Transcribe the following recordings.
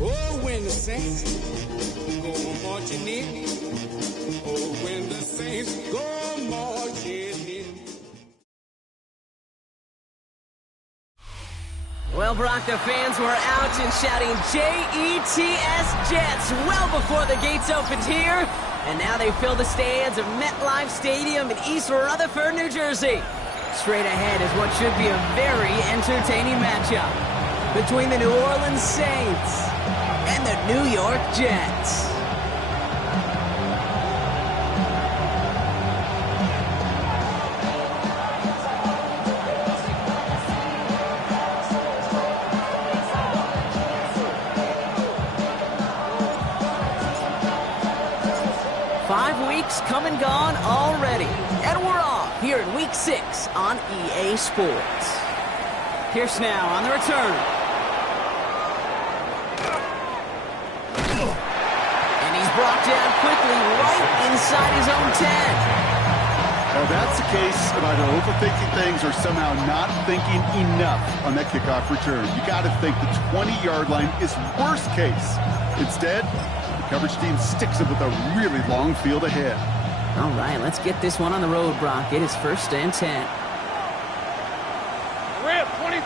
Oh, when the saints go marching in. Oh, when the saints go marching in. Well, Brock, the fans were out and shouting J-E-T-S Jets well before the gates opened here. And now they fill the stands of MetLife Stadium in East Rutherford, New Jersey. Straight ahead is what should be a very entertaining matchup between the New Orleans Saints and the New York Jets. Come and gone already, and we're off here in Week 6 on EA Sports. Pierce now on the return. And he's brought down quickly right inside his own 10. Well, that's the case of either overthinking things or somehow not thinking enough on that kickoff return. You got to think the 20-yard line is worst case. Instead, coverage team sticks it with a really long field ahead. All right, let's get this one on the road, Brock. It is 1st and 10. Rip, 23.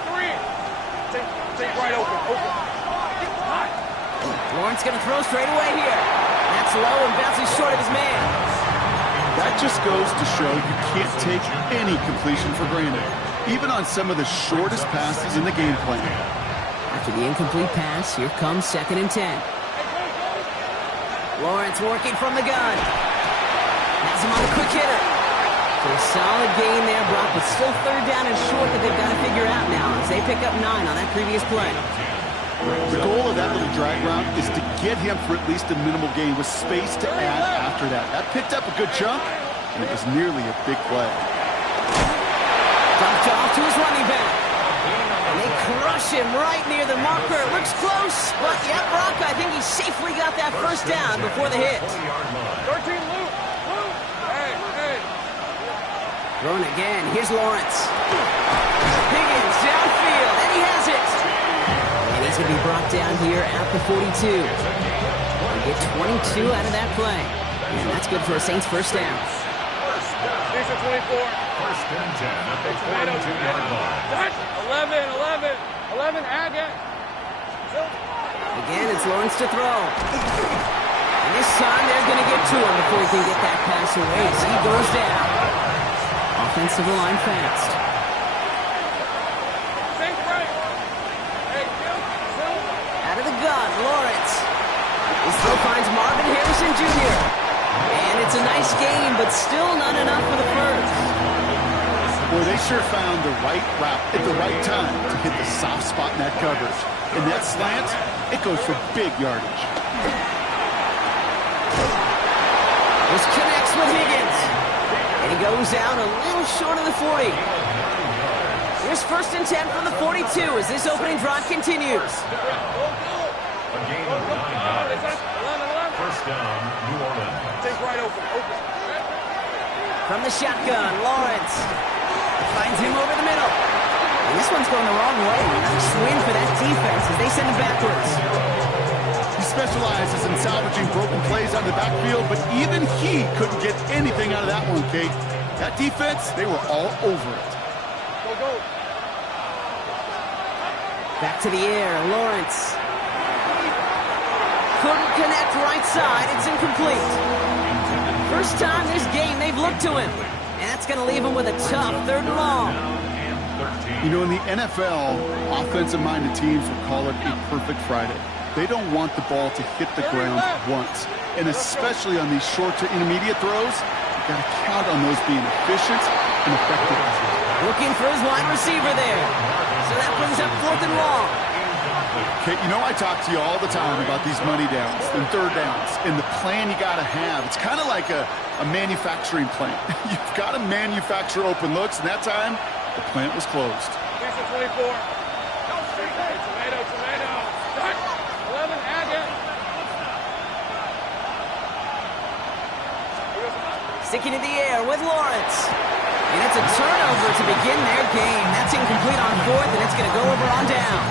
Take right open. Lawrence going to throw straight away here. That's low and bounces short of his man. That just goes to show you can't take any completion for granted, even on some of the shortest passes in the game plan. After the incomplete pass, here comes 2nd and 10. Lawrence working from the gun. Has him on a quick hitter. So a solid gain there, Brock, but still 3rd down and short that they've got to figure out now as they pick up 9 on that previous play. The goal of that little drag route is to get him for at least a minimal gain with space to add after that. That picked up a good chunk, and it was nearly a big play. Dumped off to his running back. And they crush rush him right near the marker. It looks close, but yeah, Brock, I think he safely got that first down before the hit. 13, Luke. Hey. Throwing again. Here's Lawrence. Higgins downfield, and he has it. And he's going to be brought down here at the 42. They get 22 out of that play. And that's good for a Saints first down. Decent 24. First and 10 at the 42-yard line. 11, Agate. Again, it's Lawrence to throw. And this time, they're going to get to him before he can get that pass away. So he goes down. Offensive line fast. Out of the gun, Lawrence. This throw finds Marvin Harrison Jr. And it's a nice game, but still not enough for the first. Boy, they sure found the right route at the right time to hit the soft spot in that coverage. And that slant, it goes for big yardage. This connects with Higgins. And he goes out a little short of the 40. Here's first and 10 from the 42 as this opening drive continues. A gain of 9 yards. First down, New Orleans. Take right open. From the shotgun, Lawrence finds him over the middle. And this one's going the wrong way. Nice win for that defense as they send him backwards. He specializes in salvaging broken plays on the backfield, but even he couldn't get anything out of that one, Kate. That defense, they were all over it. Go. Back to the air, Lawrence. Couldn't connect right side. It's incomplete. First time this game they've looked to him. And that's going to leave him with a tough 3rd and long. You know, in the NFL, offensive-minded teams will call it a perfect Friday. They don't want the ball to hit the ground once. And especially on these short to intermediate throws, you've got to count on those being efficient and effective. Looking for his wide receiver there. So that brings up 4th and long. Kate, you know I talk to you all the time about these money downs and 3rd downs and the plan you got to have. It's kind of like a manufacturing plant. You've got to manufacture open looks, and that time, the plant was closed. Decent 24. Tomato. 11, Agate. Sticking in the air with Lawrence. And it's a turnover to begin their game. That's incomplete on 4th, and it's going to go over on down.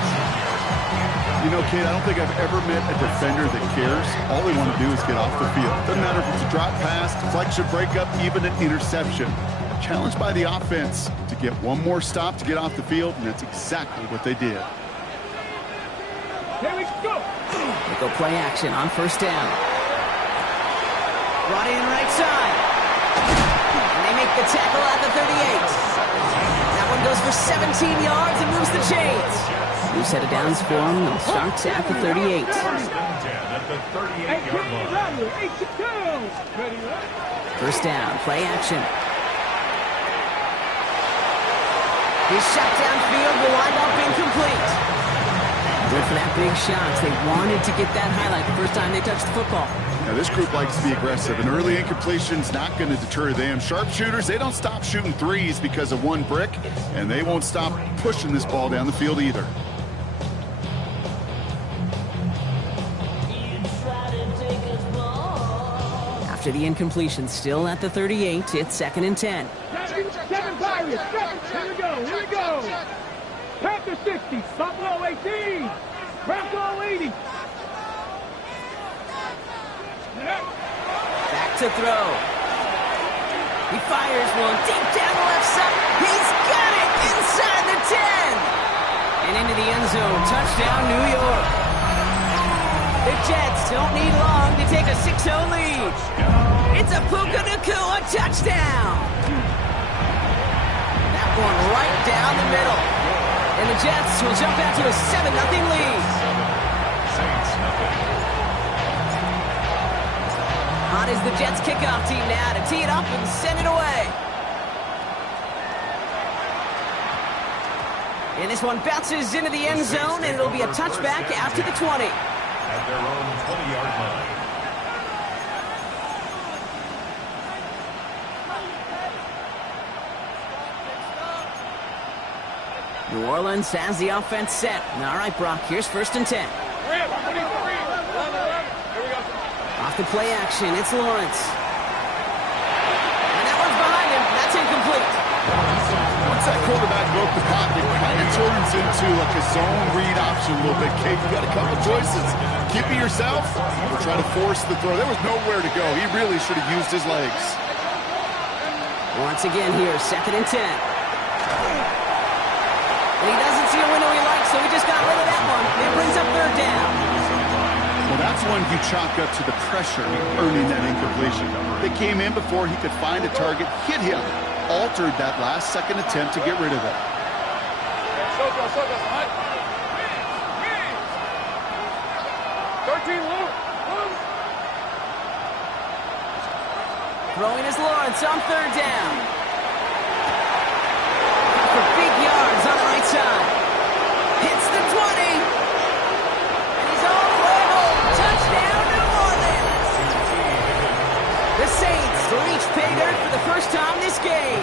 You know, Kate, I don't think I've ever met a defender that cares. All they want to do is get off the field. Doesn't matter if it's a drop pass, deflection, breakup, even an interception. Challenged by the offense to get one more stop to get off the field, and that's exactly what they did. Here we go. They go play action on first down. Brought in right side. And they make the tackle at the 38. That one goes for 17 yards and moves the chains. New set of downs for them. They'll start at the 38. First and 10 at the 38-yard line. First down, play action. His shot downfield will wind up incomplete. Good for that big shot. They wanted to get that highlight the first time they touched the football. Now, this group likes to be aggressive. An early incompletion's not going to deter them. Sharpshooters, they don't stop shooting threes because of one brick, and they won't stop pushing this ball down the field either. After the incompletion, still at the 38, it's 2nd and 10. Seven Pirates. Here we go. Panther 60. Buffalo 18. Bronco 80. Back to throw. He fires one deep down the left side. He's got it inside the 10. And into the end zone. Touchdown, New York. The Jets don't need long to take a 6-0 lead. It's a Puka Nacua touchdown. That one right down the middle. And the Jets will jump out to a 7-0 lead. Saints nothing. On is the Jets kickoff team now to tee it up and send it away. And this one bounces into the end zone, and it'll be a touchback after the 20. At their own 20-yard line. New Orleans has the offense set. All right, Brock, here's 1st and 10. Off the play action, it's Lawrence. And that one's behind him. That's incomplete. Once that quarterback broke the pocket, it kind of turns into like a zone read option a little bit. Kate, you got a couple choices. Keep it yourself or try to force the throw. There was nowhere to go. He really should have used his legs. Once again here, 2nd and 10. And he doesn't see a window he likes, so he just got rid of that one. It brings up 3rd down. Well, that's one you chalk up to the pressure earning that incompletion. They came in before he could find a target, hit him, altered that last-second attempt to get rid of it. Throwing is Lawrence on 3rd down. For big yards on the right side. Hits the 20. And he's all the way home. Touchdown, New Orleans. The Saints reach pay dirt for the first time this game.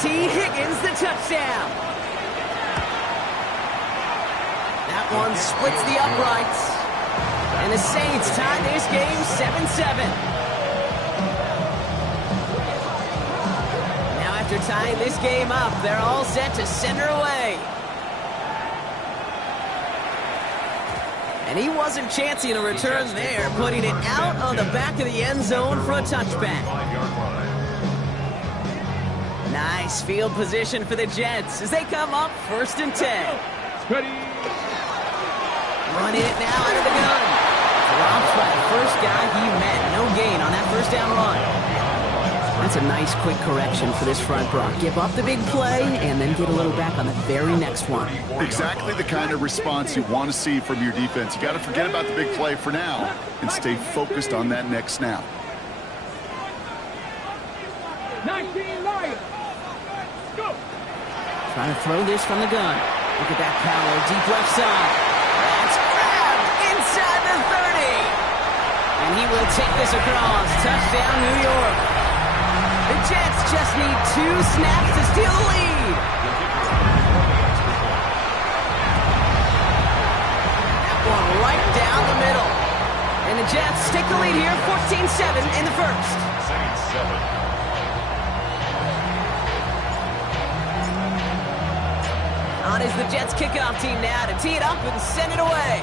T. Higgins, the touchdown. That one splits the uprights. And the Saints tie this game 7-7. After tying this game up, they're all set to send her away. And he wasn't chancing a return there, putting it out on the back of the end zone for a touchback. Nice field position for the Jets as they come up 1st and 10. Running it now out of the gun. Dropped by the first guy he met. No gain on that 1st down run. That's a nice quick correction for this front, Brock. Give up the big play and then get a little back on the very next one. Exactly the kind of response you want to see from your defense. You got to forget about the big play for now and stay focused on that next snap. 19 Lions. Go. Trying to throw this from the gun. Look at that power, deep left side. That's grabbed inside the 30. And he will take this across. Touchdown, New York. The Jets just need 2 snaps to steal the lead. That one right down the middle. And the Jets take the lead here, 14-7 in the 1st. On is the Jets kickoff team now to tee it up and send it away.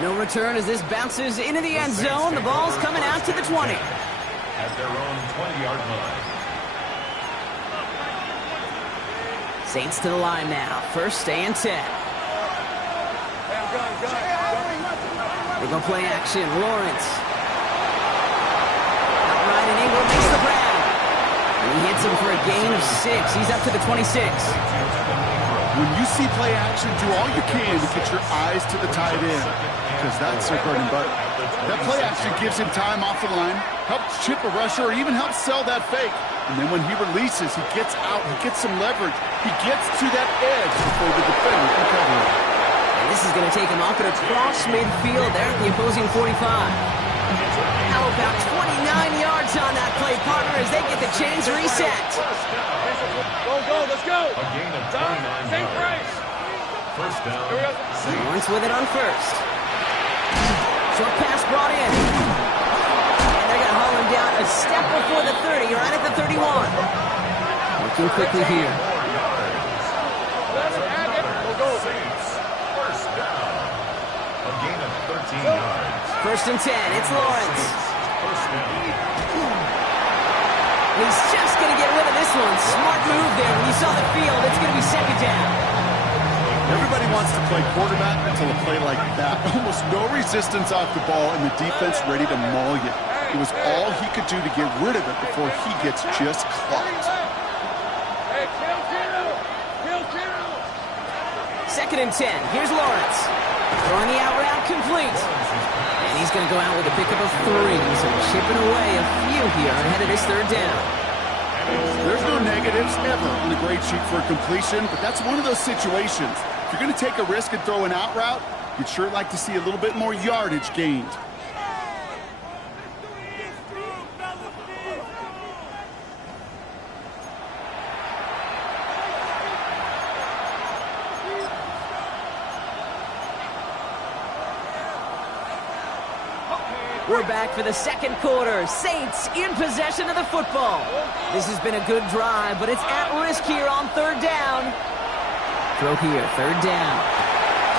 No return as this bounces into the end zone. The ball's coming out to the 20. At their own 20-yard line. Saints to the line now. 1st and 10. They go play action. Lawrence. Outright and Ingram makes the grab. And he hits him for a gain of 6. He's up to the 26. When you see play action, do all you can to get your eyes to the tight end, because that's their bread and butter. That play action gives him time off the line, helps chip a rusher, or even helps sell that fake. And then when he releases, he gets out, he gets some leverage. He gets to that edge before the defender can cover it. And this is going to take him off and across midfield there at the opposing 45. How about 29 yards on that play, partner, as they get the chains reset. Go, let's go. A gain of 29 yards. 1st down. Lawrence with it on 1st. Short pass brought in. And they're going to haul him down a step before the 30, right at the 31. Looking quickly here. First down. A gain of 13 yards. 1st and 10. It's Lawrence. First down. He's just going to get rid of this one. Smart move there. When you saw the field, it's going to be 2nd down. Everybody wants to play quarterback until a play like that. Almost no resistance off the ball and the defense ready to maul you. It was all he could do to get rid of it before he gets just clocked. 2nd and 10. Here's Lawrence. Throwing the out route complete. And he's going to go out with a pickup of 3. So chipping away a few here ahead of this 3rd down. There's no negatives ever on the grade sheet for a completion, but that's one of those situations. If you're going to take a risk and throw an out route, you'd sure like to see a little bit more yardage gained. We're back for the second quarter. Saints in possession of the football. This has been a good drive, but it's at risk here on third down. Throw here, third down.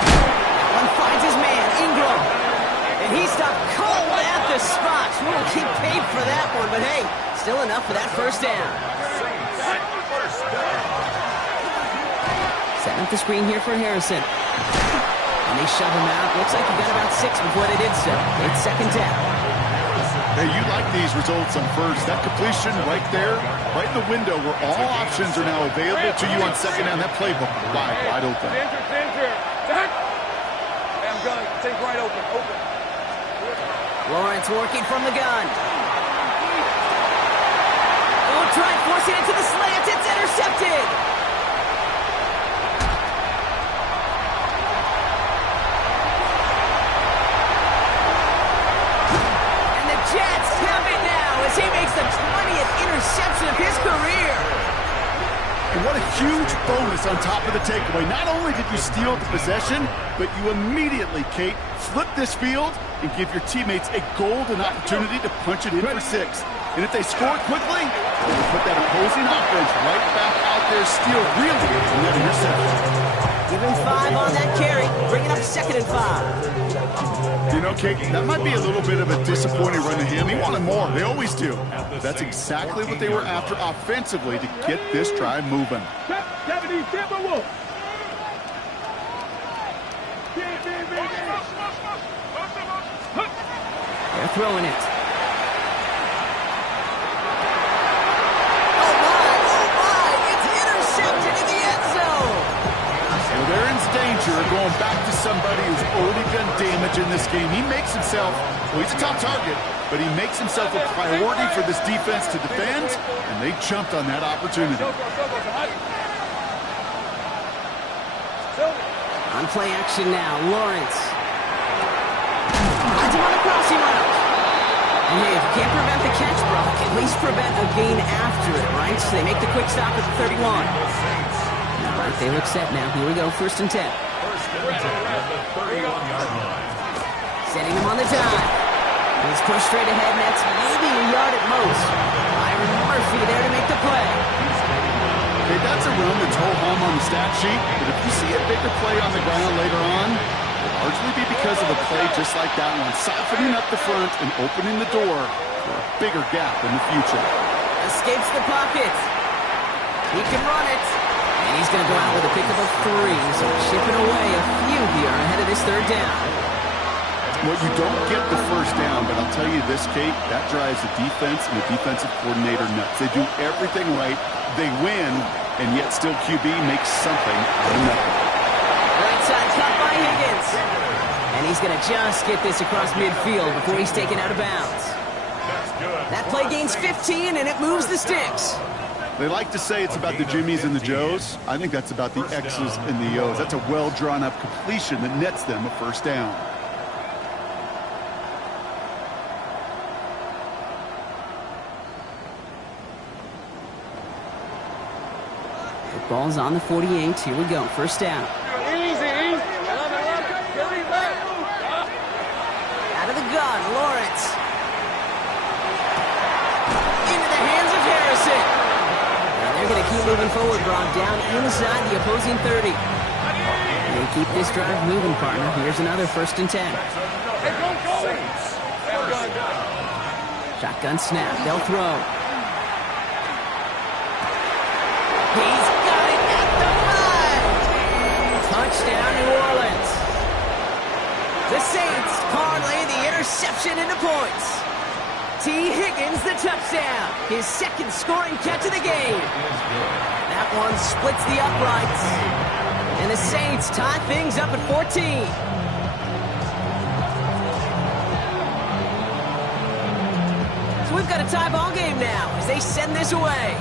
That one finds his man, Ingram. And he stopped cold at the spot. We'll keep paid for that one, but hey, still enough for that first down. Setting up the screen here for Harrison. And they shove him out. Looks like he got about 6 before they did so. It's second down. Hey, you like these results on first. That completion right there, right in the window where all options are now available to you on second down. That playbook wide open. Center. I'm gun. Take right open. Lawrence working from the gun. Oh, try forcing it to the slant. It's intercepted. Jets have it now as he makes the 20th interception of his career. And what a huge bonus on top of the takeaway. Not only did you steal the possession, but you immediately, Kate, flip this field and give your teammates a golden opportunity to punch it in for 6. And if they score quickly, they'll put that opposing offense right back out there, steal really from that interception. Give him 5 on that carry. Bring it up second and 5. You know, Kate, that might be a little bit of a disappointing run to him. He wanted more. They always do. That's exactly what they were after offensively to get this drive moving. They're throwing it. They're in danger of going back to somebody who's already done damage in this game. He makes himself, well, he's a top target, but he makes himself a priority for this defense to defend, and they jumped on that opportunity. On play action now, Lawrence. Finds him on the crossing route. And hey, if you can't prevent the catch, Brock, at least prevent a gain after it, right? So they make the quick stop at the 31. All right, they look set now. Here we go, first and 10. Setting him on the dive. He's pushed straight ahead, and that's maybe a yard at most. Byron Murphy there to make the play. Okay, that's a run that's ho hum on the stat sheet, but if you see a bigger play on the ground later on, it'll largely be because of a play just like that one, softening up the front and opening the door for a bigger gap in the future. Escapes the pocket. He can run it. And he's going to go out with a pick of a 3, so chipping away a few here ahead of this third down. Well, you don't get the first down, but I'll tell you this, Kate, that drives the defense and the defensive coordinator nuts. They do everything right, they win, and yet still QB makes something out of nothing. Right side cut by Higgins. And he's going to just get this across midfield before he's taken out of bounds. That play gains 15, and it moves the sticks. They like to say it's about the Jimmies and the Joes. I think that's about the X's and the O's. That's a well-drawn-up completion that nets them a first down. The ball's on the 48. Here we go. First down. Easy. Out of the gun, Lawrence. Into the hands of Harrison. They're going to keep moving forward, Brock, down inside the opposing 30. They keep this drive moving, partner. Here's another first and 10. Shotgun snap. They'll throw. He's got it at the 5. Touchdown, New Orleans. The Saints parlay the interception into points. T. Higgins, the touchdown. His second scoring catch of the game. That one splits the uprights. And the Saints tie things up at 14. So we've got a tie ball game now as they send this away.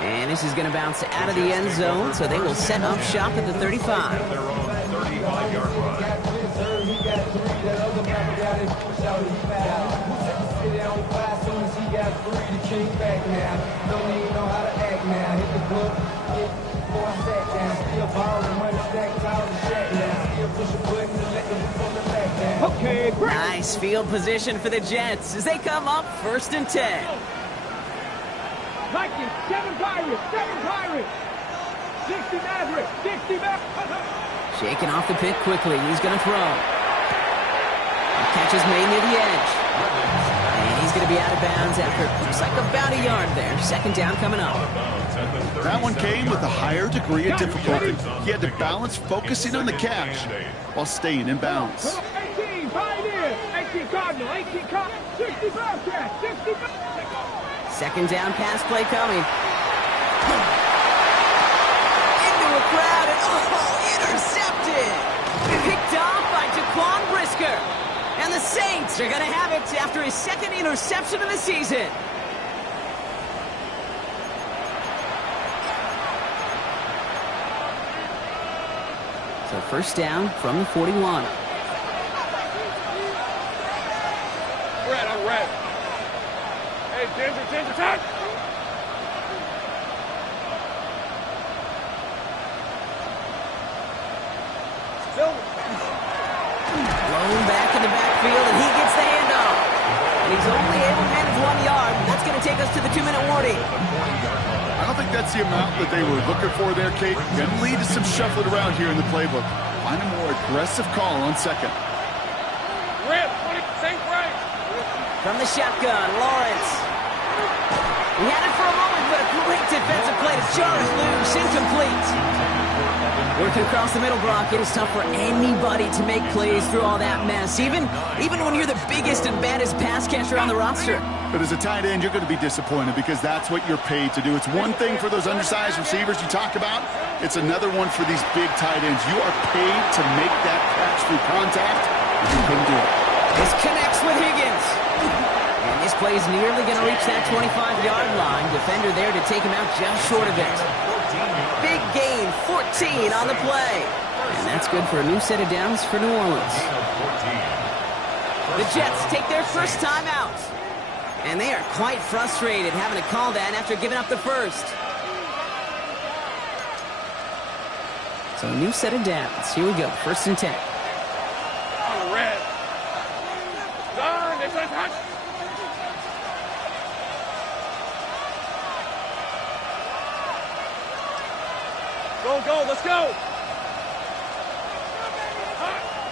And this is going to bounce out of the end zone, so they will set up shop at the 35. Their own 35-yard line. Before I sat down, still borrowing money, stacked towers and shack now. Still pushing Nice field position for the Jets as they come up 1st and 10. Vikings, 7 Pirates, 7 Pirates. 60 Mavericks, 60 Mavericks. Shaking off the pick quickly. He's going to throw. The catch is made near the edge. And he's going to be out of bounds after, looks like about a yard there. 2nd down coming up. That one came with a higher degree of difficulty. He had to balance focusing on the catch while staying in bounds. 18, Pioneer, 18 Cardinal, 18 Cardinal, 60 Bearcats, 60 Bearcats. 2nd down pass play coming. Into a crowd and intercepted. Picked off by Jaquan Brisker. And the Saints are going to have it after his 2nd interception of the season. So 1st down from the 41. Red, I'm red. Hey, Ginger, touch! Still. Blown back in the backfield, and he gets the handoff. And he's only able to manage 1 yard. That's going to take us to the 2-minute warning. I don't think that's the amount that they were looking for there, Kate. Going to lead to some shuffling around here in the playbook. Find a more aggressive call on 2nd. Red, 20, St. Frank. From the shotgun, Lawrence. He had it for a moment, but a great defensive play to charge loose, incomplete. Working across the middle block, it is tough for anybody to make plays through all that mess, even when you're the biggest and baddest pass catcher on the roster. But as a tight end, you're going to be disappointed because that's what you're paid to do. It's one thing for those undersized receivers you talk about. It's another one for these big tight ends. You are paid to make that catch through contact, and you couldn't do it. This connects with Higgins. And this play is nearly going to reach that 25-yard line. Defender there to take him out just short of it. Big gain, 14 on the play. And that's good for a new set of downs for New Orleans. The Jets take their first time out. And they are quite frustrated having to call that after giving up the first. So a new set of downs. Here we go, 1st and 10. On the red. Darn, it's a touch. Go, let's go.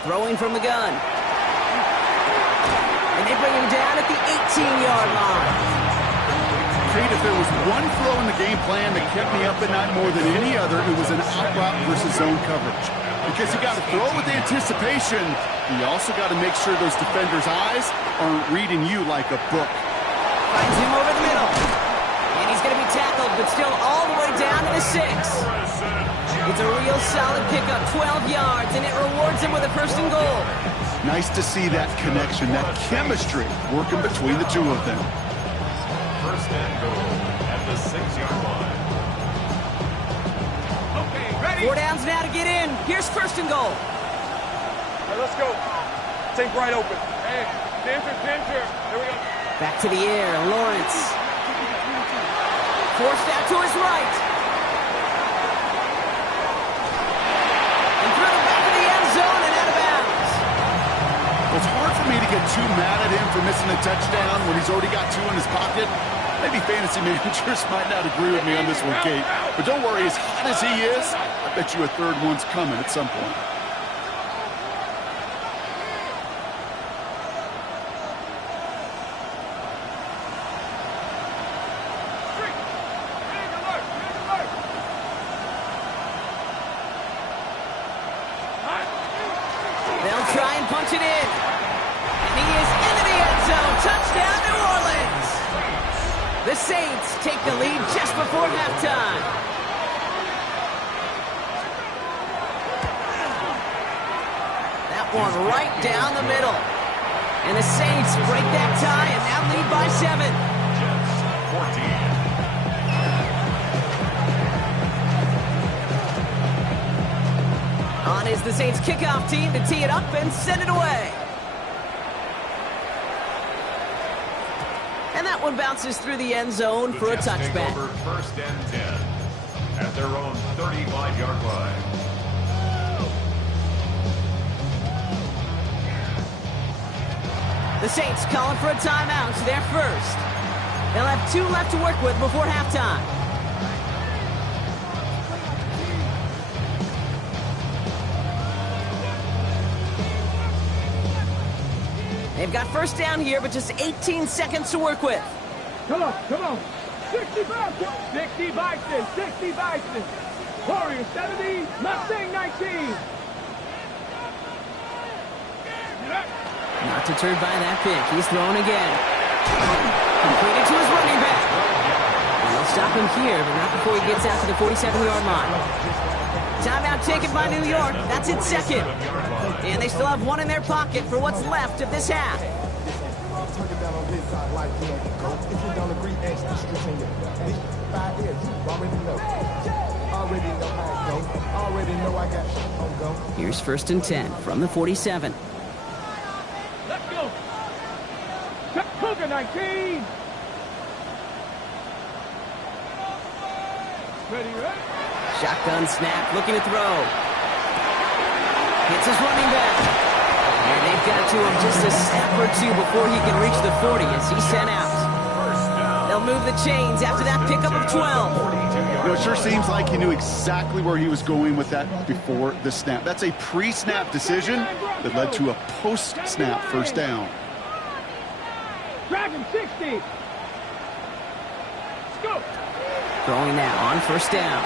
Throwing from the gun. And they bring him down at the 18-yard line. Kate, if there was one throw in the game plan that kept me up at night more than any other, it was an out route versus zone coverage. Because you got to throw with anticipation, and you also got to make sure those defenders' eyes aren't reading you like a book. Finds him over the middle. And he's going to be tackled, but still all the way down to the 6. It's a real solid pickup, 12 yards, and it rewards him with a 1st and goal. Nice to see that connection, that chemistry working between the two of them. 1st and goal at the 6-yard line. Okay, ready? 4 downs now to get in. Here's 1st and goal. All right, let's go. Take right open. Hey, Ginger. There we go. Back to the air, Lawrence. Forced out to his right. And through the back of the end zone and out of bounds. Well, it's hard for me to get too mad at him for missing a touchdown when he's already got 2 in his pocket. Maybe fantasy managers might not agree with me on this one, Kate. But don't worry, as hot as he is, I bet you a 3rd one's coming at some point. They'll try and punch it in. And he is into the end zone. Touchdown, New Orleans. The Saints take the lead just before halftime. That one right down the middle. And the Saints break that tie and now lead by 7. Jets 14. On is the Saints kickoff team to tee it up and send it away. And that one bounces through the end zone for a Jets take touchback. over 1st and 10 at their own 35-yard line. The Saints calling for a timeout, their first. They'll have 2 left to work with before halftime. They've got first down here, but just 18 seconds to work with. Come on, come on. 60 Bison, 60 Bison, 60 Bison. Warriors 70, Mustang 19. Not deterred by that pick. He's throwing again. Completed to his running back. And they'll stop him here, but not before he gets out to the 47-yard line. Timeout taken by New York. That's its second. And they still have 1 in their pocket for what's left of this half. Here's first and 10 from the 47. Let's go. Cougar 19. Ready. Shotgun snap, looking to throw. Hits his running back. And they've got to him just a step or 2 before he can reach the 40 as he's sent out. They'll move the chains after that pickup of 12. You know, it sure seems like he knew exactly where he was going with that before the snap. That's a pre-snap decision that led to a post-snap first down. Dragon 60. Let's go. Throwing now on first down.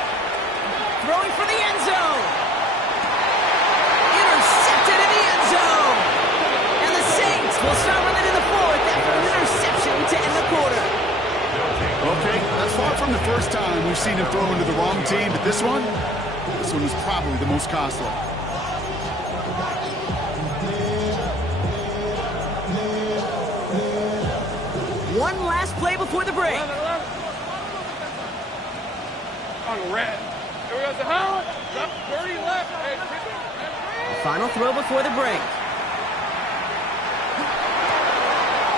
Throwing for the end zone. Intercepted in the end zone. And the Saints will start with it in the 4th after an interception to end the quarter. Okay, that's far from the first time we've seen him throw into the wrong team, but this one was probably the most costly. One last play before the break. On red. Here we go. Left, 30 left. The final throw before the break.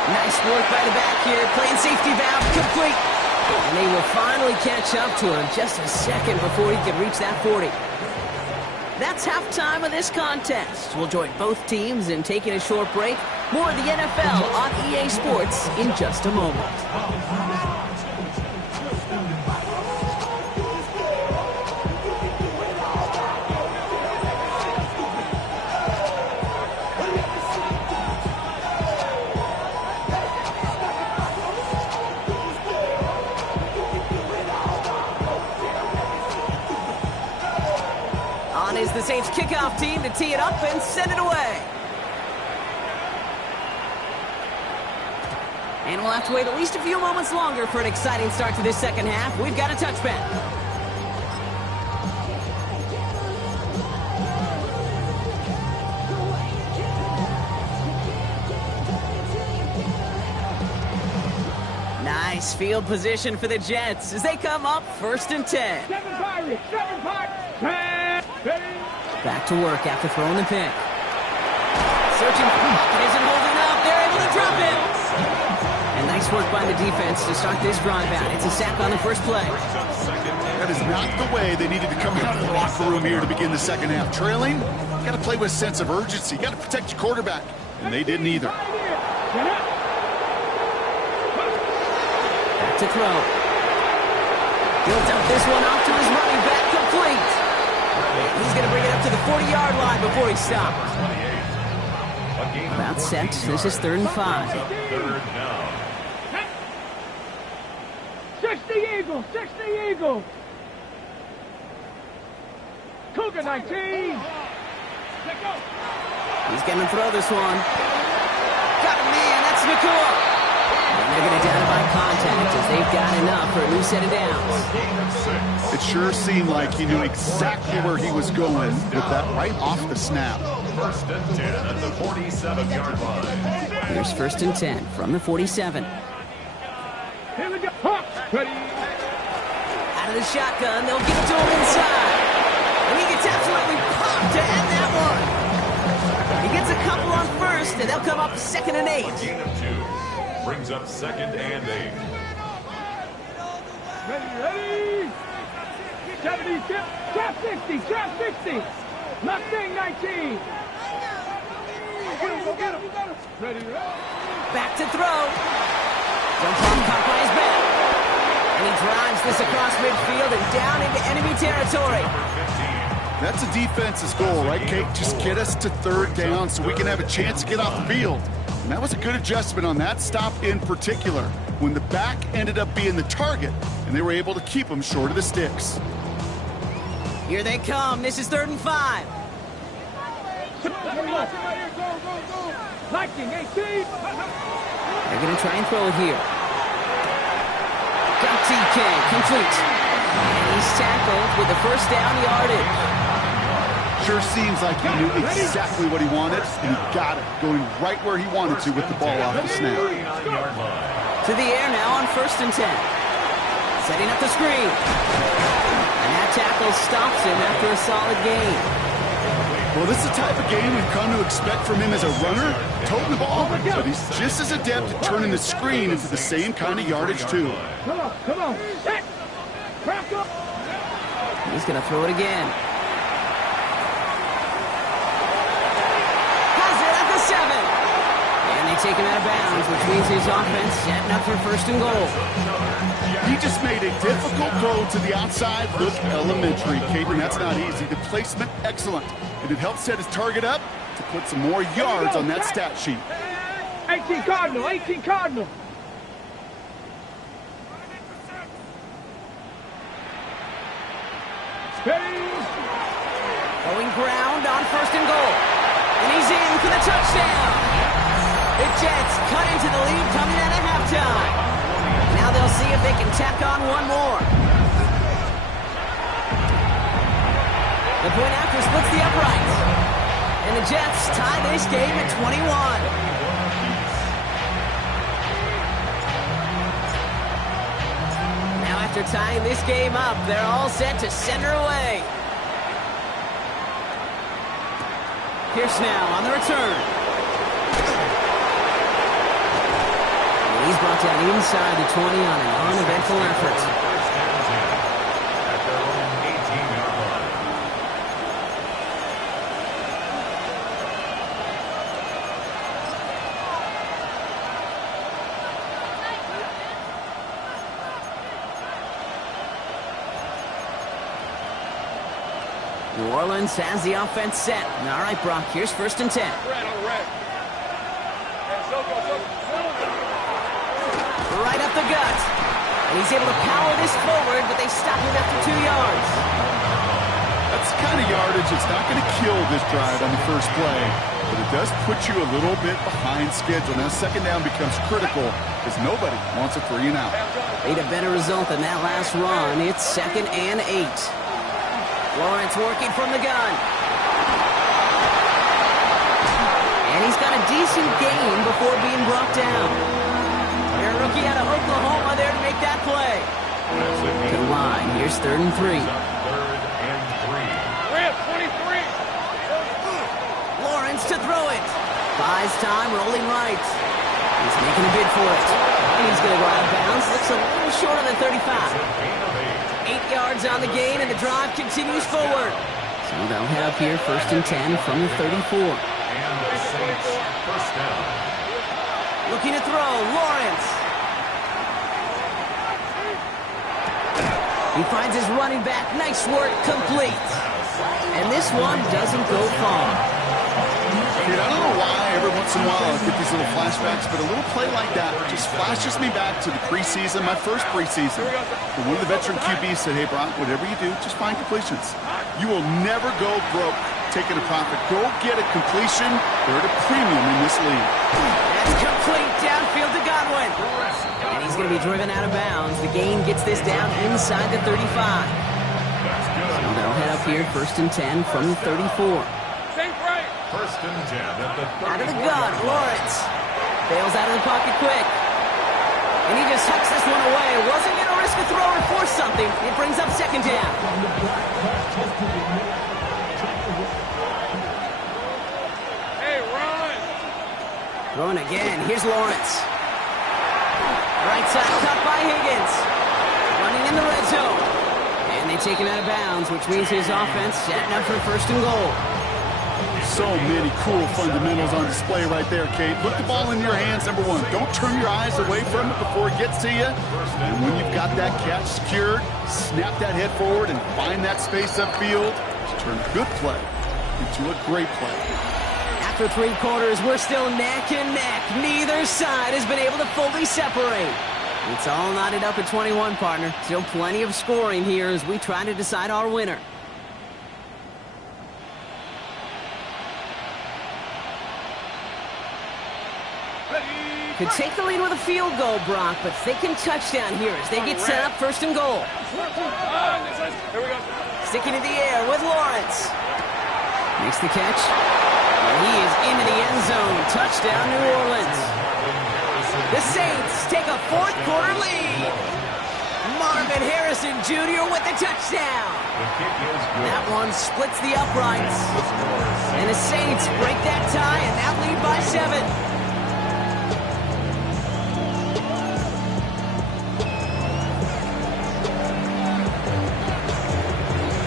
Nice work by the back here. Playing safety valve complete. And they will finally catch up to him just a second before he can reach that 40. That's halftime of this contest. We'll join both teams in taking a short break. More of the NFL on EA Sports in just a moment. On is the Saints kickoff team to tee it up and send it away. And we'll have to wait at least a few moments longer for an exciting start to this second half. We've got a touchback. Nice field position for the Jets as they come up first and 10. 7 Pirates, 7 Pirates. 10. Back to work after throwing the pick. Searching for pocket isn't holding up. They're able to drop it. And nice work by the defense to start this drive out. It's a sack on the first play. That is not the way they needed to come out of the locker room here to begin the second half. Trailing, got to play with a sense of urgency. Got to protect your quarterback. And they didn't either. Back to throw. Builds up this one off to his running back, complete. He's going to bring it up to the 40-yard line before he stops. About set. This is 3rd and 5. 60 Eagles, 60 Eagles. Cougar 19. He's going to throw this one. Got a man. That's Nakua. And they're going to down it by contact as they've got enough for a new set of downs. It sure seemed like he knew exactly where he was going with that right off the snap. First and 10 at the 47-yard line. Here's first and 10 from the 47. Here we go. Ready. Out of the shotgun, they'll give it to him inside. And he gets absolutely popped to end that one. He gets a couple on first, and they'll come up 2nd and 8. Gain of 2. Brings up 2nd and 8. Ready. 70, trap 60, trap 60. Mustang 19. Go get him. Ready. Back to throw. Jump off, caught by his back. And he drives this across midfield and down into enemy territory. That's a defense's goal, right, Kate? Just get us to third down so we can have a chance to get off the field. And that was a good adjustment on that stop in particular, when the back ended up being the target, and they were able to keep him short of the sticks. Here they come. This is 3rd and 5. Liking 18. They're going to try and throw it here. Got TK, complete. And he's tackled with the first down yardage. Sure seems like he knew exactly what he wanted, and he got it, going right where he wanted to with the ball off the snap. To the air now on 1st and 10. Setting up the screen. And that tackle stops him after a solid gain. Well, this is the type of game we've come to expect from him as a runner, toting the ball, but he's just as adept at turning the screen into the same kind of yardage, too. Come on. Set. Crack up. He's going to throw it again. Has it at the 7. And they take him out of bounds, which means his offense setting up for 1st and goal. He just made a difficult throw to the outside look elementary, Kate, and that's not easy. The placement, excellent. And it helped set his target up to put some more yards on that stat sheet. 18 Cardinal, 18 Cardinal. Going ground on 1st and goal. And he's in for the touchdown. The Jets cut into the lead coming out of halftime. Now they'll see if they can tack on one more. The point after splits the uprights. And the Jets tie this game at 21. Now after tying this game up, they're all set to send her away. Pierce now on the return. And he's brought down inside the 20 on an uneventful effort. New Orleans has the offense set. All right, Brock, here's 1st and 10. Right up the gut. And he's able to power this forward, but they stop him after 2 yards. That's the kind of yardage that's not going to kill this drive on the first play, but it does put you a little bit behind schedule. Now, 2nd down becomes critical because nobody wants a 3 and out. Made a better result than that last run. It's 2nd and 8. Lawrence working from the gun. And he's got a decent gain before being brought down. Their rookie out of Oklahoma there to make that play. To the line. Here's 3rd and 3. 3rd and 3. Rip, 23. Lawrence to throw it. Buys time, rolling right. He's making a bid for it. And he's going to go out of bounds. Looks a little short of the 35. 8 yards on the gain, and the drive continues forward. So they'll head up here 1st and 10 from the 34. And the Saints, 1st down. Looking to throw, Lawrence. He finds his running back. Nice work, complete. And this one doesn't go far. Dude, I don't know why every once in a while I get these little flashbacks, but a little play like that just flashes me back to the preseason, my first preseason. And one of the veteran QBs said, hey, Brock, whatever you do, just find completions. You will never go broke taking a profit. Go get a completion. They're at a premium in this league. That's complete downfield to Godwin. And he's going to be driven out of bounds. The gain gets this down inside the 35. So they'll head up here 1st and 10 from the 34. 1st and 10 at the 34. Out of the gun, Lawrence. Bails out of the pocket quick. And he just hucks this one away. Wasn't going to risk a throw or force something. It brings up 2nd down. Hey, run. Throwing again. Here's Lawrence. Right side cut by Higgins. Running in the red zone. And they take him out of bounds, which means his offense setting up for 1st and goal. So many cool fundamentals on display right there, Kate. Put the ball in your hands, number one. Don't turn your eyes away from it before it gets to you. And when you've got that catch secured, snap that head forward and find that space upfield to turn a good play into a great play. After 3 quarters, we're still neck and neck. Neither side has been able to fully separate. It's all knotted up at 21, partner. Still plenty of scoring here as we try to decide our winner. Could take the lead with a field goal, Brock, but thinking touchdown here as they get set up 1st and goal. Here we go. Sticking in the air with Lawrence. Makes the catch. And he is into the end zone. Touchdown, New Orleans. The Saints take a 4th quarter lead. Marvin Harrison Jr. with the touchdown. That one splits the uprights. And the Saints break that tie and now lead by 7.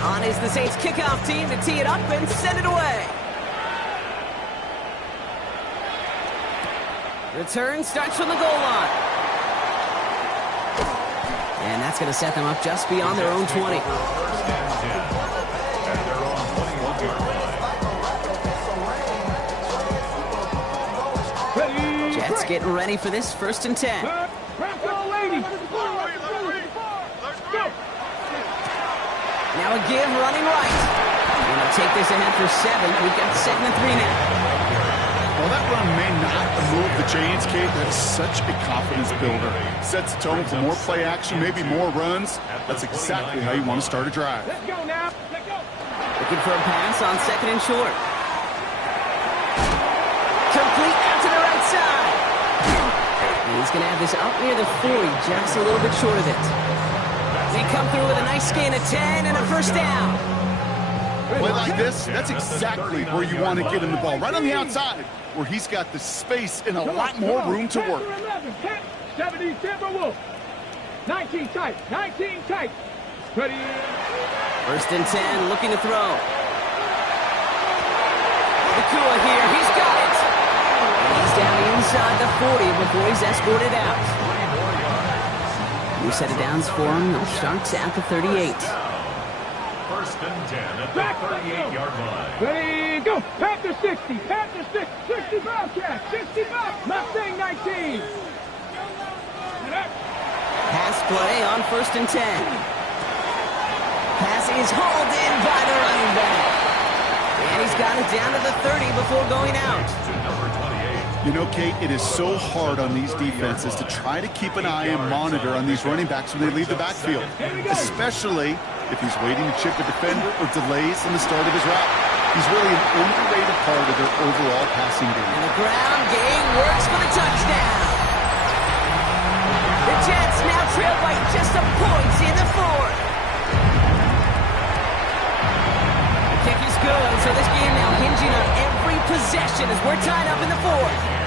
On is the Saints kickoff team to tee it up and send it away. Return starts from the goal line. And that's going to set them up just beyond their own 20. Jets getting ready for this 1st and 10. Now a give running right. Gonna take this ahead for 7. We've got 2nd and 3 now. Well, that run may not move the chains, Kate. That is such a confidence builder. Sets the tone for more play action, maybe more runs. That's exactly how you want to start a drive. Let's go now. Let's go. Looking for a pass on 2nd and short. Complete out to the right side. And he's going to have this up near the 40, just a little bit short of it. They come through with a nice gain of 10 and a 1st down. Play like this, that's exactly where you want to get him the ball. Right on the outside, where he's got the space and a lot more room to work. 70 Timberwolves. 19 tight. 19 tight. Ready. 1st and 10, looking to throw. Nakua here, he's got it. And he's down inside the 40 before he's escorted out. New set of downs for him. They'll start at the 38. 1st and 10 at the 38-yard line. Ready, go. Panther 60. Panther 60. 60 Bobcat. 60 Bob. Mustang 19. Pass play on 1st and 10. Pass is hauled in by the running back. And he's got it down to the 30 before going out. To number 28. You know, Kate, it is so hard on these defenses to try to keep an eye and monitor on these running backs when they leave the backfield, especially if he's waiting to chip a defender or delays in the start of his route. He's really an underrated part of their overall passing game. And the ground game works for the touchdown. The Jets now trail by just a point in the 4th. The kick is good, so this game now hinging on every possession as we're tied up in the 4th.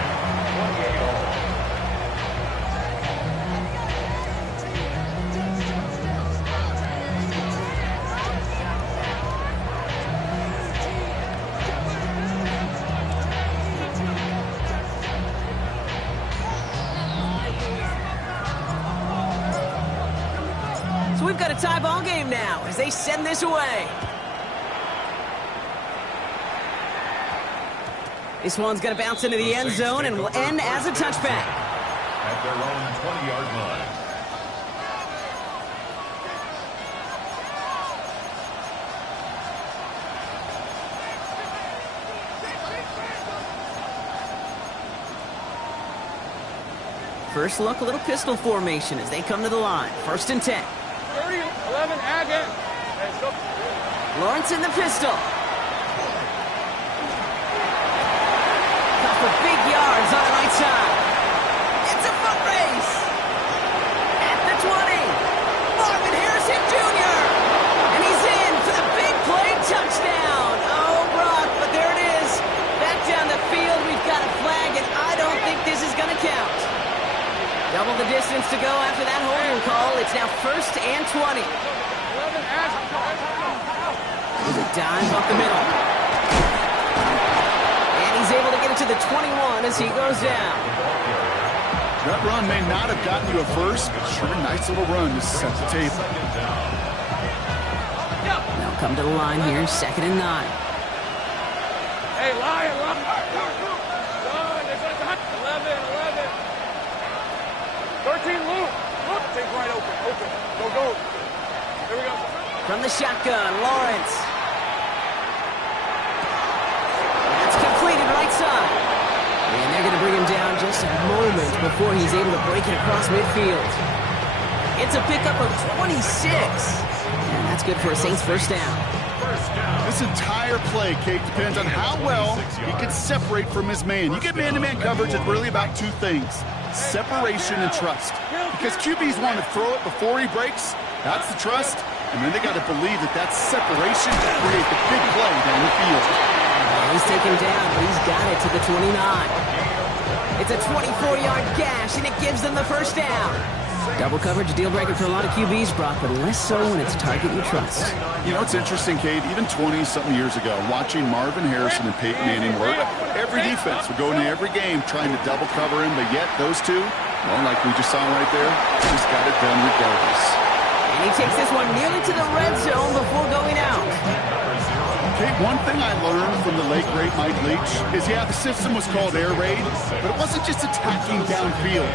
So we've got a tie ball game now as they send this away. This one's going to bounce into the end zone and will end as a touchback. At their own 20-yard line. First look, a little pistol formation as they come to the line. 1st and 10. 30, 11, again. Lawrence in the pistol. For big yards on the right side. It's a foot race. At the 20. Marvin Harrison Jr. And he's in for the big play touchdown. Oh, Brock, but there it is. Back down the field, we've got a flag, and I don't think this is going to count. Double the distance to go after that holding call. It's now 1st and 20. With a dive up the middle. to the 21 as he goes down. That run may not have gotten you a first, but sure a nice little run to set the table. They'll come to the line here, 2nd and 9. Hey, Lion, run. 11. 13, Luke. Take right open. Go. Here we go. From the shotgun, Lawrence. That's completed right side. And they're going to bring him down just a moment before he's able to break it across midfield. It's a pickup of 26. And that's good for a Saints first down. This entire play, Kate, depends on how well he can separate from his man. You get man-to-man coverage, it's really about two things: separation and trust. Because QBs want to throw it before he breaks. That's the trust. And then they got to believe that separation will create the big play down the field. He's taken down, but he's got it to the 29. It's a 24-yard gash, and it gives them the first down. Double coverage, deal breaker for a lot of QBs, Brock, but less so when it's a target you trust. You know, it's interesting, Kate, even 20-something years ago, watching Marvin Harrison and Peyton Manning work, every defense would go into every game trying to double cover him, but yet those two, well, like we just saw right there, just got it done regardless. And he takes this one nearly to the red zone before going out. Kate, one thing I learned from the late, great Mike Leach is, yeah, the system was called air raid, but it wasn't just attacking downfield.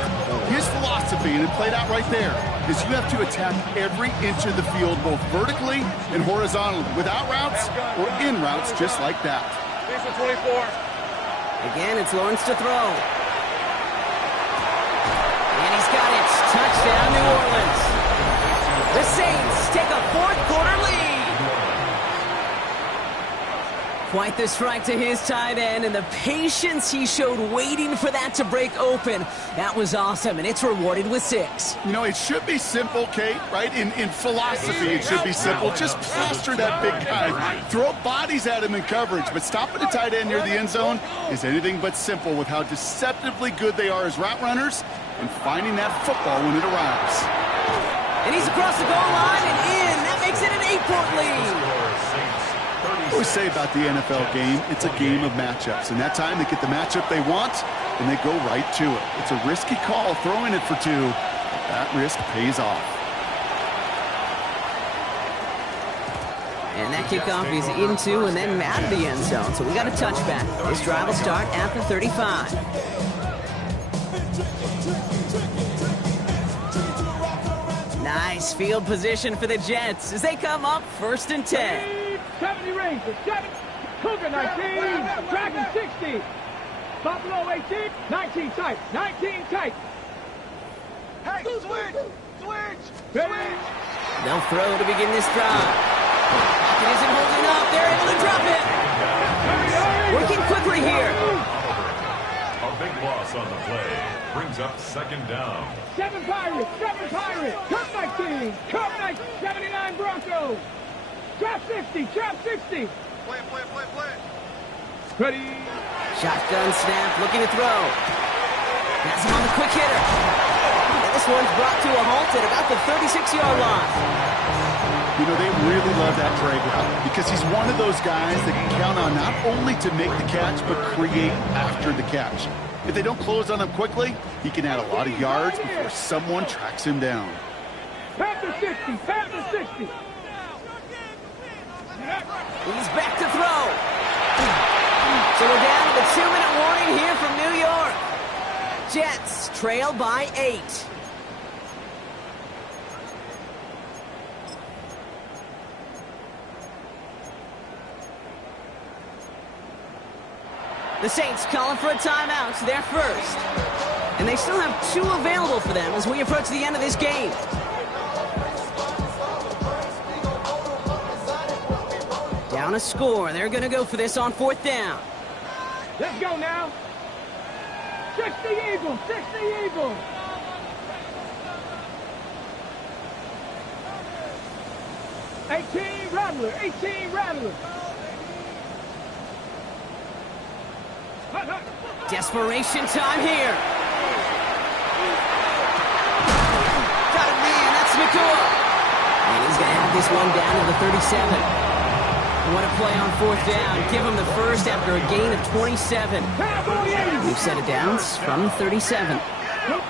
His philosophy, and it played out right there, is you have to attack every inch of the field, both vertically and horizontally, without routes or in routes just like that. Piece of 24. Again, it's Lawrence to throw. And he's got it. Touchdown, New Orleans. The Saints take a fourth-quarter lead. Quite the strike to his tight end, and the patience he showed waiting for that to break open. That was awesome, and it's rewarded with 6. You know, it should be simple, Kate, right? In philosophy, it should be simple. Just plaster that big guy. Throw bodies at him in coverage, but stopping a tight end near the end zone is anything but simple with how deceptively good they are as route runners and finding that football when it arrives. And he's across the goal line and in. That makes it an 8-point lead. I always say about the NFL game, it's a game of matchups. And that time they get the matchup they want, and they go right to it. It's a risky call throwing it for 2. That risk pays off. And that kickoff is into and then out of the end zone. So we got a touchback. This drive will start at the 35. Nice field position for the Jets as they come up 1st and 10. 70 Rangers, 7, Cougar 19, Dragon 60, Buffalo 18, 19 tight, 19 tight. Hey, switch! Finish! They'll throw to begin this drive. It isn't holding up. They're able to drop it. Working quickly here. A big loss on the play. Brings up 2nd down. 7 Pirates, Cup 19, Cup 19, 79 Broncos. Trap 60, trap 60. Play. Ready. Shotgun snap, looking to throw. That's him on the quick hitter. And this one's brought to a halt at about the 36-yard line. You know, they really love that drag route because he's one of those guys that can count on not only to make the catch, but create after the catch. If they don't close on him quickly, he can add a lot of yards before someone tracks him down. Panther 60. He's back to throw. So we're down to the 2-minute warning here from New York. Jets trail by 8. The Saints calling for a timeout, their first. And they still have 2 available for them as we approach the end of this game. Down a score. They're going to go for this on 4th down. Let's go now. 60 Eagles. 18 Rattler. Desperation time here. Got it, man. That's Nakua. And he's going to have this one down to the 37. What a play on fourth down. Give them the first after a gain of 27. We've set it down from the 37.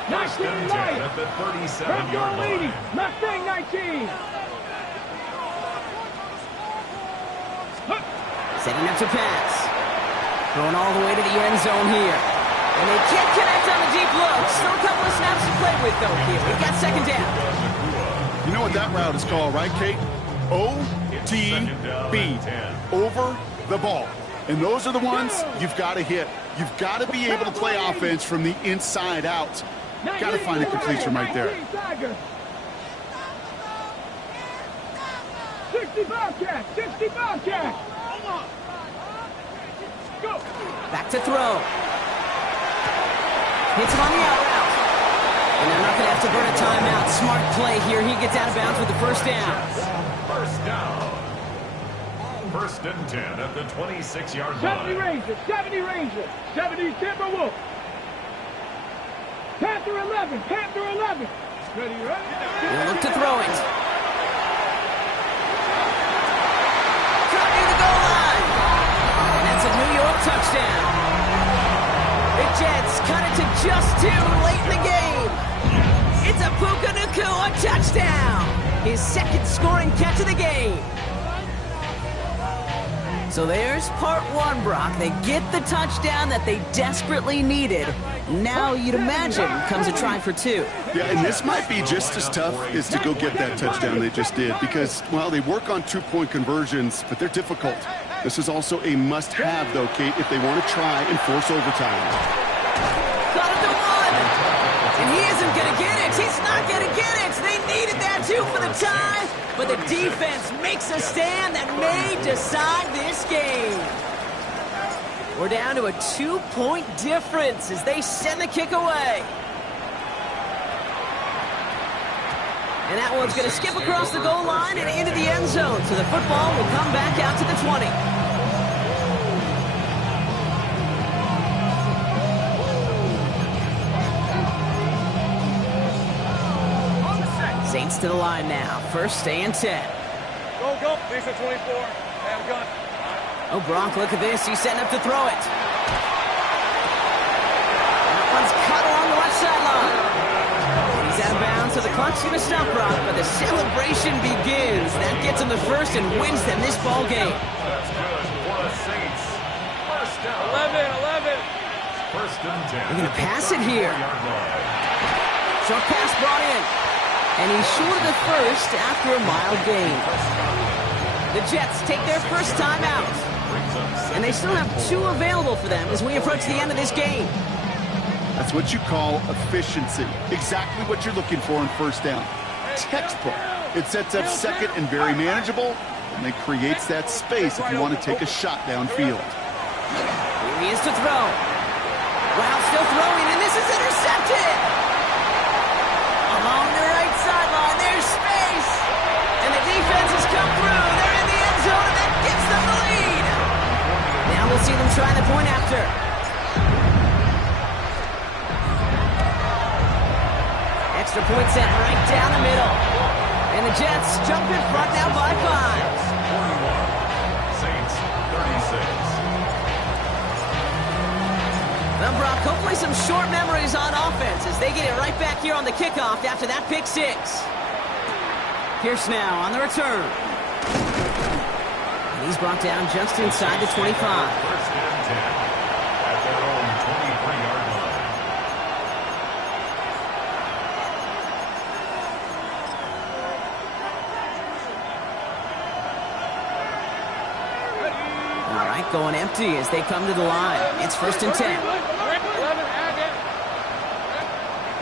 First and 10 at the 37-yard line. Mustang 19. Setting up to pass. Going all the way to the end zone here. And they can't connect on the deep look. Still a couple of snaps to play with, though, here. We've got second down. You know what that route is called, right, Kate? OTB. Over the ball. And those are the ones you've got to hit. You've got to be able to play offense from the inside out. Got to find a completion right there. 65 catch, 65 catch. Go. Back to throw. Hits him on the out route. And they're not going to have to burn a timeout. Smart play here. He gets out of bounds with the first down. First down. First and 10 at the 26-yard line. 70 Rangers, 70 Rangers, 70 Timberwolves. Panther 11, Panther 11. Ready, ready? He'll look to throw it. Cut near the goal line. And that's a New York touchdown. The Jets cut it to just 2 late in the game. It's a Puka Nacua touchdown. His second scoring catch of the game. So there's part one, Brock. They get the touchdown that they desperately needed. Now, you'd imagine, comes a try for 2. Yeah, and this might be just as tough as to go get that touchdown they just did because, well, they work on 2-point conversions, but they're difficult. This is also a must-have, though, Kate, if they want to try and force overtime. Got it to 1. And he isn't going to get it. He's not going to get it. They needed that, too, for the tie. But the defense makes a stand that may decide this game. We're down to a 2-point difference as they send the kick away. And that one's going to skip across the goal line and into the end zone. So the football will come back out to the 20. Saints to the line now. First and 10. Go, go. Lisa 24. Have a gun. Oh, Gronk, look at this. He's setting up to throw it. That one's cut along the left sideline. He's out of bounds, so the clock's going to stop, Brock, but the celebration begins. That gets them the first and wins them this ball game. That's good for the Saints. First down. 11. First and 10. They're going to pass it here. Short pass brought in. And he's short of the first after a mild gain. The Jets take their first time out. And they still have 2 available for them as we approach the end of this game. That's what you call efficiency. Exactly what you're looking for in first down. Textbook. It sets up second and very manageable, and it creates that space if you want to take a shot downfield. Here he is to throw. Wow, still throwing, and this is intercepted. Along the right sideline, there's space. And the defense has come through. They're in the end zone, and that gives them the lead. Now we'll see them try the point after. Extra point set right down the middle. And the Jets jump in front now by 5. 41. Saints 36. Well, Brock, hopefully some short memories on offense as they get it right back here on the kickoff after that pick 6. Pierce now on the return. And he's brought down just inside the 25. First and 10 at their own 23-yard line. All right, going empty as they come to the line. It's first and 10.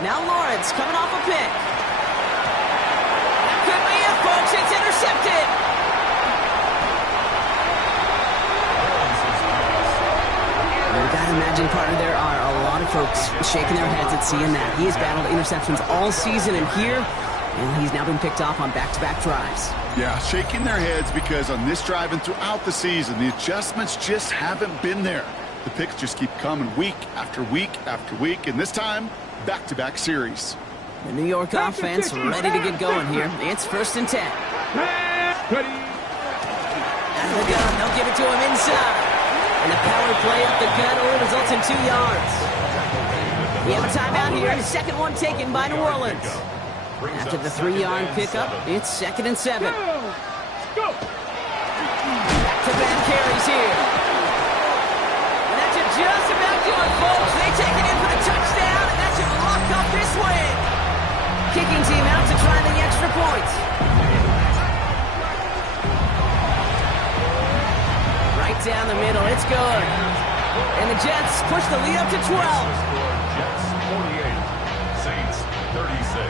Now Lawrence coming off a pick. That could be it, folks. It's intercepted. You got to imagine, partner, there are a lot of folks shaking their heads at seeing that. He has battled interceptions all season, and here, and he's now been picked off on back-to-back drives. Yeah, shaking their heads because on this drive and throughout the season, the adjustments just haven't been there. The picks just keep coming week after week after week, and this time, back-to-back series. The New York offense ready to get going here. It's first and 10. Ready. Out of the gun. give it to him inside. And the power play up the gut only results in 2 yards. We have a timeout here. Second one taken by New Orleans. After the 3-yard pickup, it's 2nd and 7. Go! Back-to-back carries here. And that should just about do it, folks. They take it in for the touchdown, and that should lock up this win. Kicking team out to try the extra point. Right down the middle, it's good. And the Jets push the lead up to 12. Jets 48, Saints 36.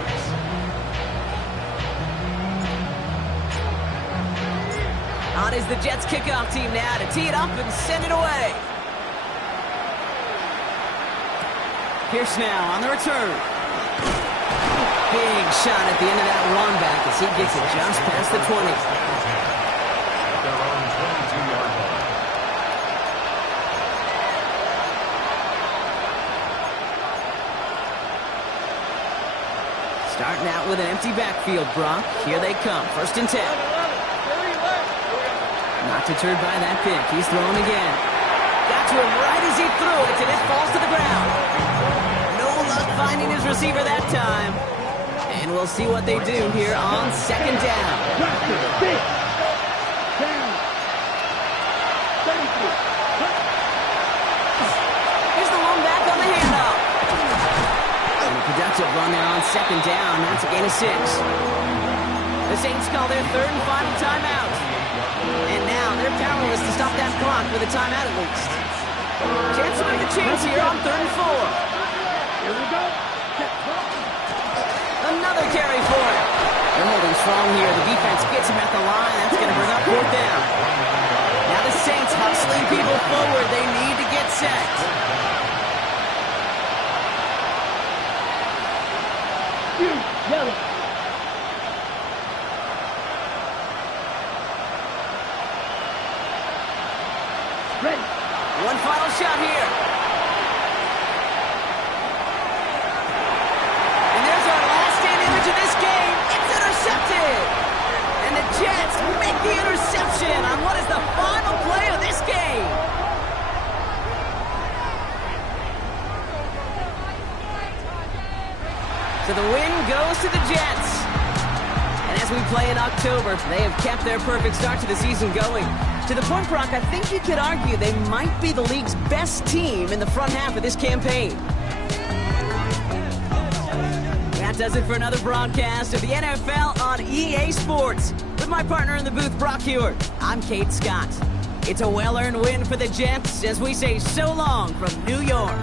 On is the Jets kickoff team now to tee it up and send it away. Pierce now on the return. Big shot at the end of that run back as he gets it just past the 20. At their own 22-yard line. Starting out with an empty backfield, Brock. Here they come. 1st and 10. Not deterred by that pick. He's throwing again. Got to him right as he threw it, and it falls to the ground. No luck finding his receiver that time. And we'll see what they do here on 2nd down. Here's the one back on the handoff. And a productive run there on 2nd down. That's a gain of 6. The Saints call their 3rd and final timeout. And now they're powerless to stop that clock with a timeout at least. Chance to make a change here on 3rd and 4. Here we go. Another carry for him. They're holding strong here. The defense gets him at the line. That's going to bring up 4th down. Now the Saints hustling people forward. They need to get set. Yellow. Ready. One final shot here. And there's our last stand image of this game. It's intercepted. And the Jets make the interception on what is the final play of this game. So the win goes to the Jets. And as we play in October, they have kept their perfect start to the season going. To the point, Brock, I think you could argue they might be the league's best team in the front half of this campaign. That does it for another broadcast of the NFL on EA Sports. With my partner in the booth, Brock Huard, I'm Kate Scott. It's a well-earned win for the Jets as we say so long from New York.